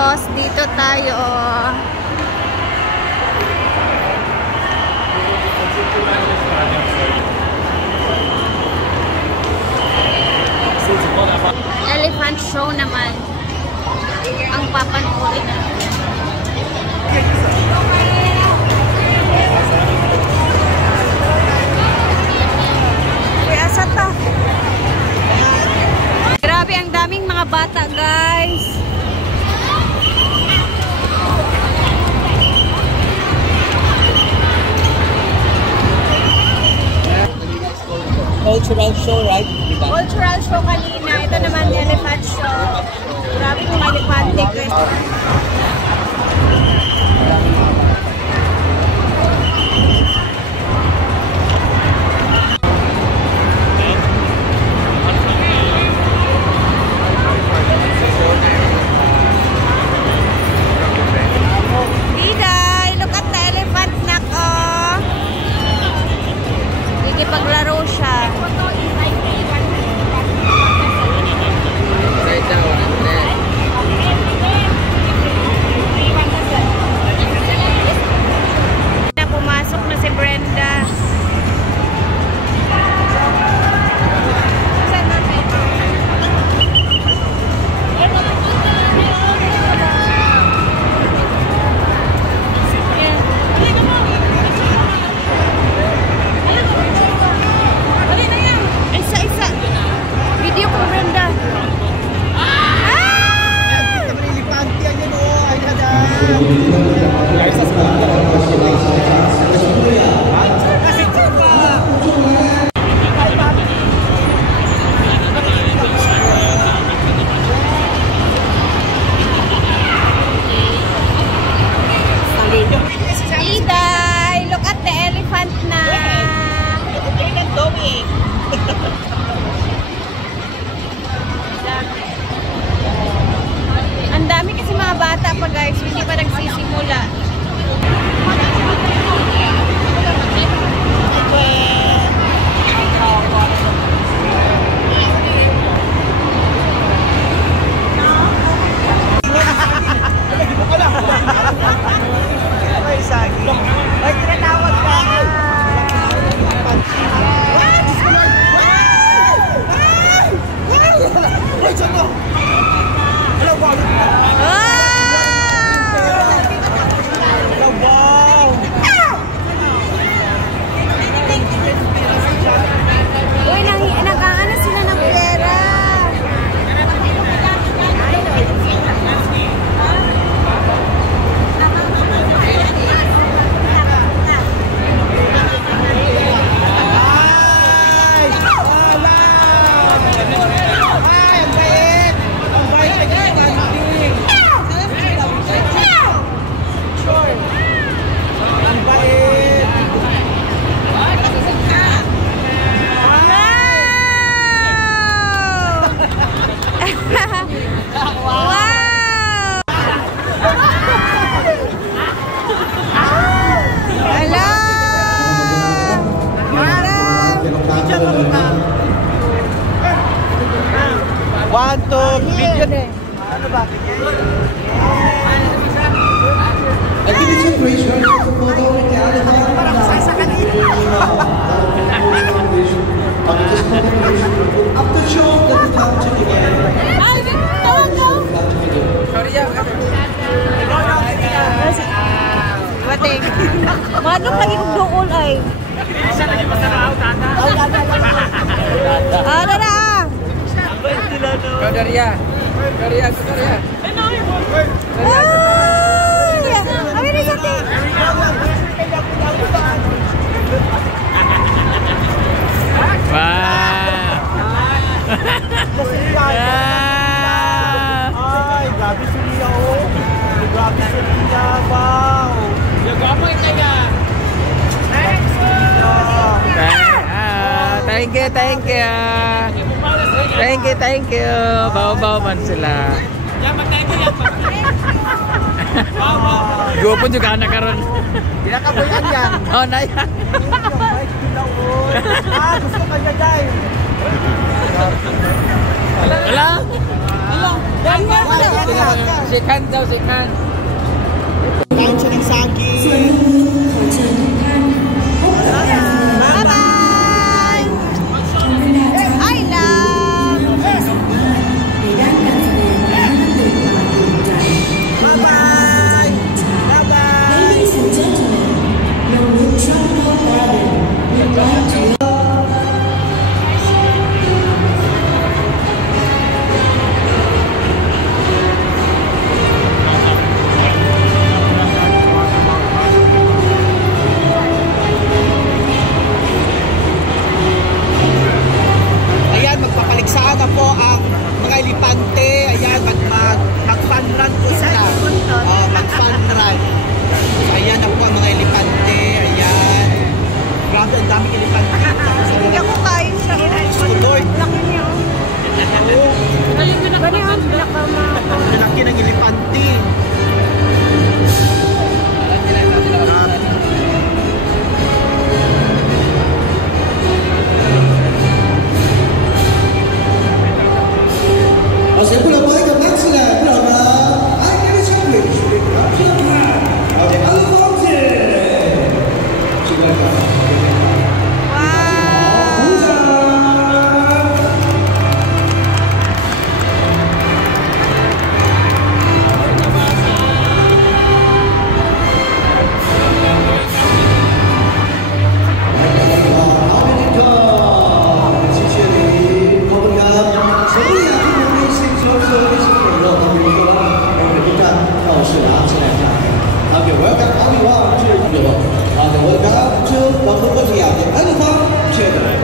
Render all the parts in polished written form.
Dito tayo. Elephant show naman ang papanoorin natin. Grabe, ang daming mga bata, guys. Cultural show, right? Cultural show kanina. Ito naman yung elephant show. Grabe mga elefante, guys. Diday, look at the elephant, nako. Paglaro siya. Na pumasok na si Brenda. Look at the elephant na. Ang dami kasi mga bata pa, guys, hindi pa nagsisimula. Ay, tinatawag ka! Uy, nag-aano sila ng pera. One, two, video na eh. Ano ba? After show, let me come to the end. Sorry, ya. Bating. Manok lagi kong doon ay. Isa lagi masarap, tata. Ano na? Kau dari ya. Dari ya. Kami na sati. Ay, grabe suliya oh. Grabe suliya, wow. Yagapay kaya. Thank you. Baw-baw man sila. Gue pun juga anak karon. Pinakabuyan yan. Oh, na yan. Gusto kanya guys. Wala. Sikan daw, sikan. Kain siya ng saging. Bye-bye! I love! Bye-bye! Bye-bye! Ayan, magpapaliksaan na po ang mga elepante. Ayan, mag-fun run po sila. Mag-fun run. So, ayan na po ang mga elepante. Ayan. Grabe, ang daming elepante. Hindi ako kain siya. Lord. Laki niya. Ganyan, nakama. Ang laki ng elepante. Masih pula boleh ke sila drama I Can Establish Oke, Alfonso. Silakan. Okay, welcome everyone to welcome to 廣東歌詞人嘅 Elephant Theatre。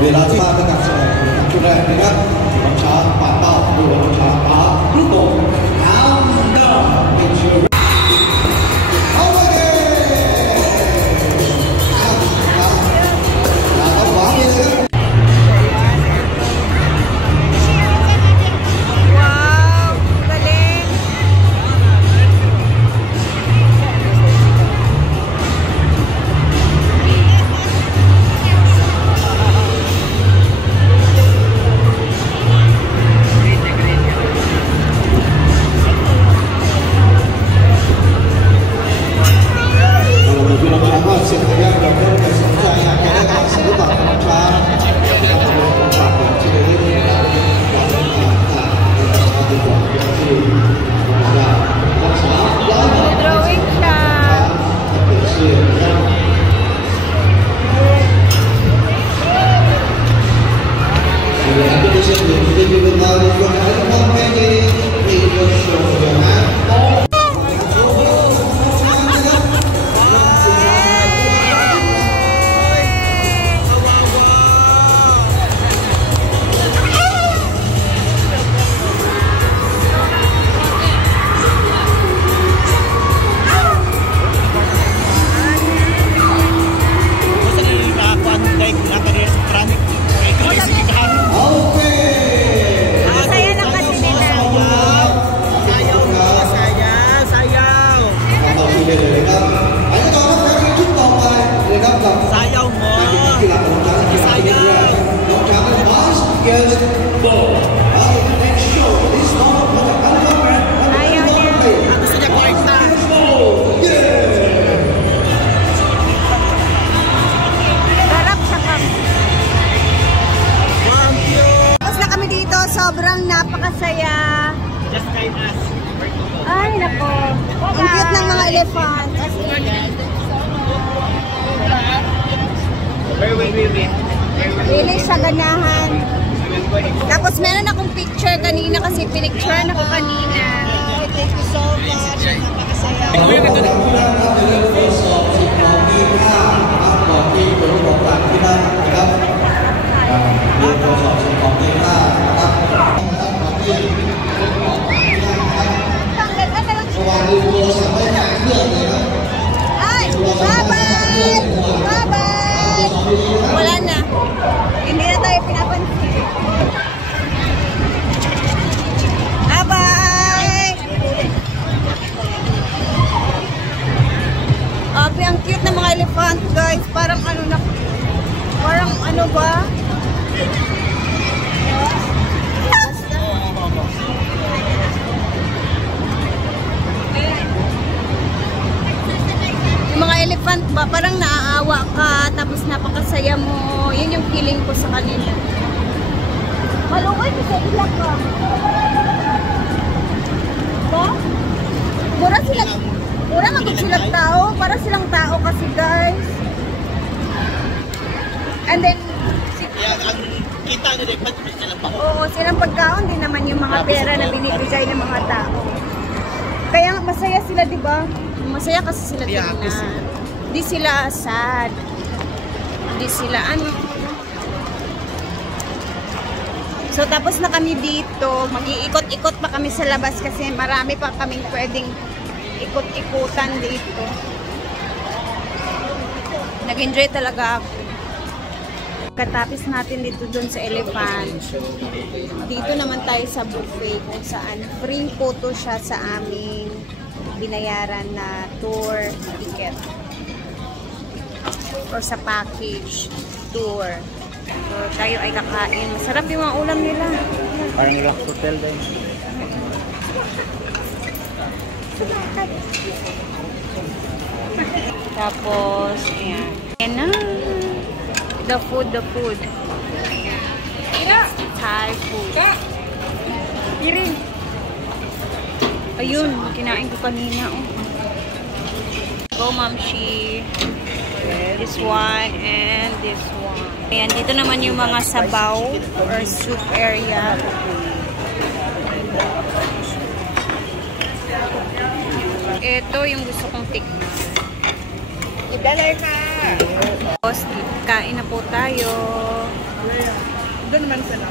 เวลาที่มาประกาศแสดงชุดแรกนะครับน้องช้างป่าเต้าดูน้องช้างป่าลูกโป่งน้ำดำเป็นชื่อโอเคต้องหวานเลยนะครับ Wow! Galing! Drawing siya. Masaya lang kasi nila. Sayaw mo. Ayaw niya. Gusto niya kwarta. Sarap siya kami. Tapos na kami dito. Sobrang napakasaya. Just kind us. Ay, nako. Ang cute ng mga elephant. As in, really sa ganahan. Tapos meron akong picture kanina kasi pinicturean ako kanina. Thank you so much. Napakasaya. Ay, bye-bye! Bye-bye! Wala na. Hindi na tayo pinapansin. Bye-bye! Ang cute ng mga elephant, guys. Parang ano na, parang ano ba? Basta. saya mo. Yun yung feeling ko sa kanila. Malungay ko sa ilang ka. Ba? Mura magod silang tao. Para silang tao kasi guys. And then, Kaya ang kita nila, pati silang bako. oo, silang pagkaon din naman yung mga pera na binibigay ng mga tao. Kaya masaya sila, di ba? Masaya kasi sila Di happy tingnan. sila. Di sila sad. Di sila ano. So tapos na kami dito, mag-iikot-ikot pa kami sa labas kasi marami pa kaming pwedeng ikot-ikutan dito. Nag-enjoy talaga ako. Katapos natin dito dun sa Elephant. Dito naman tayo sa buffet kung saan free photo siya sa aming binayaran na tour ticket. Or sa package tour. So, tayo ay kakain. Masarap yung mga ulam nila. Parang Rock Hotel din. Tapos, ayan. Ayan na. The food. Thai food. Iring. Ayun, kinain ko kanina. Oh. Go, Mamshi. This one and this one. Ayan, dito naman yung mga sabaw or soup area. Ito yung gusto kong tikman. Idalay ka! Tapos, kain na po tayo. Doon naman sila.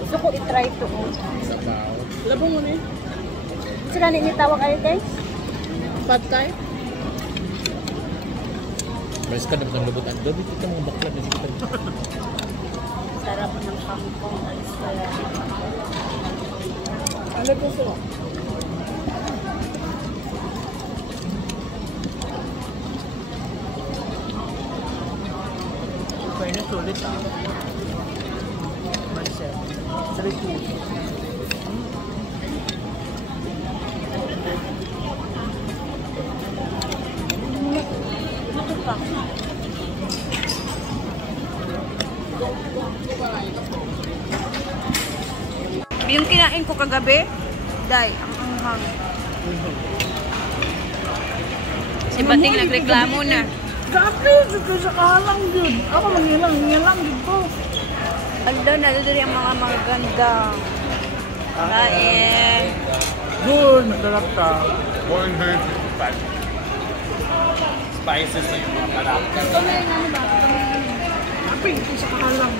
Gusto ko i-try ito. Labo mo na Gusto ka nitawag kayo, guys? Pad thai? Mas ka naman ang lubutan. Gabi kita mga bakla na sikita. Sarap ng kangkong. Ano po sila? Kaya na sulit Marcel. Sulit po. Yung kinain ko kagabi, day, ang anghang. Si Bating nagreklamo na. Gabi, dito sa kalang yun. Ako mangilang dito. Alo, naduduri ang mga maganda. Kain. Good, masarap ka. 455 spices na yung mga marami. Gabi, dito sa kalang.